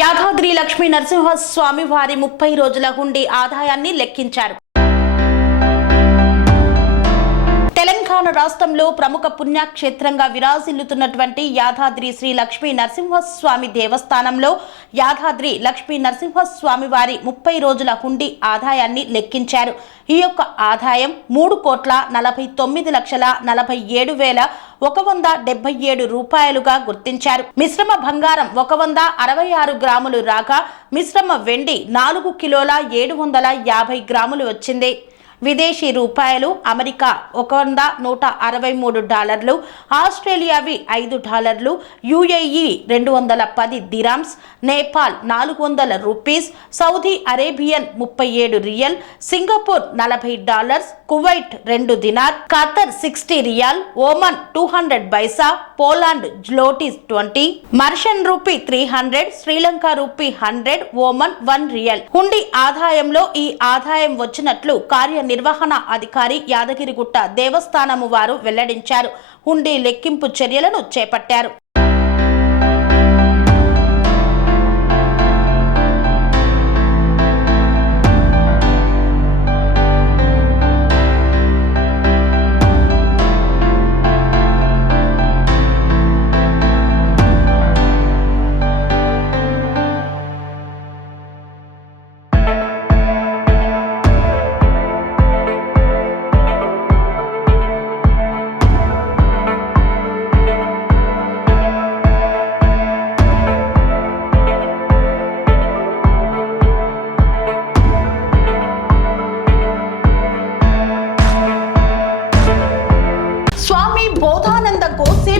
యాదాద్రి లక్ష్మీ నరసింహస్వామి వారి ముప్పై రోజుల హుండీ ఆదాయాన్ని లెక్కించారు. తెలంగాణ రాష్ట్రంలో ప్రముఖ పుణ్యక్షేత్రంగా విరాజిల్లుతున్నటువంటి యాదాద్రి శ్రీ లక్ష్మీ నరసింహస్వామి దేవస్థానంలో యాదాద్రి లక్ష్మీ నరసింహస్వామి వారి ముప్పై రోజుల హుండీ ఆదాయాన్ని లెక్కించారు. ఈ యొక్క ఆదాయం మూడు కోట్ల నలభై తొమ్మిది లక్షల నలభై ఏడు వేల ఒక వంద డెబ్బై ఏడు రూపాయలుగా గుర్తించారు. మిశ్రమ బంగారం ఒక వంద అరవై ఆరు గ్రాములు రాగా మిశ్రమ వెండి నాలుగు కిలోల ఏడు వందల యాభై గ్రాములు వచ్చింది. విదేశీ రూపాయలు అమెరికా ఒక వంద నూట అరవై మూడు డాలర్లు ఆస్ట్రేలియావి ఐదు డాలర్లు యుఏఈ రెండు వందల పది దిరామ్స్ నేపాల్ నాలుగు వందల రూపీస్ సౌదీ అరేబియన్ ముప్పై ఏడు రియల్ సింగపూర్ నలభై డాలర్స్ కువైట్ రెండు dinar Qatar sixty riyal Oman two hundred baisa Poland zlotys twenty Mauritian rupee three hundred Sri Lanka rupee hundred Oman one riyal. హుండీ ఆదాయంలో ఈ ఆదాయం వచ్చినట్లు నిర్వహణ అధికారి యాదగిరిగుట్ట దేవస్థానము వారు వెల్లడించారు. హుండీ లెక్కింపు చర్యలను చేపట్టారు.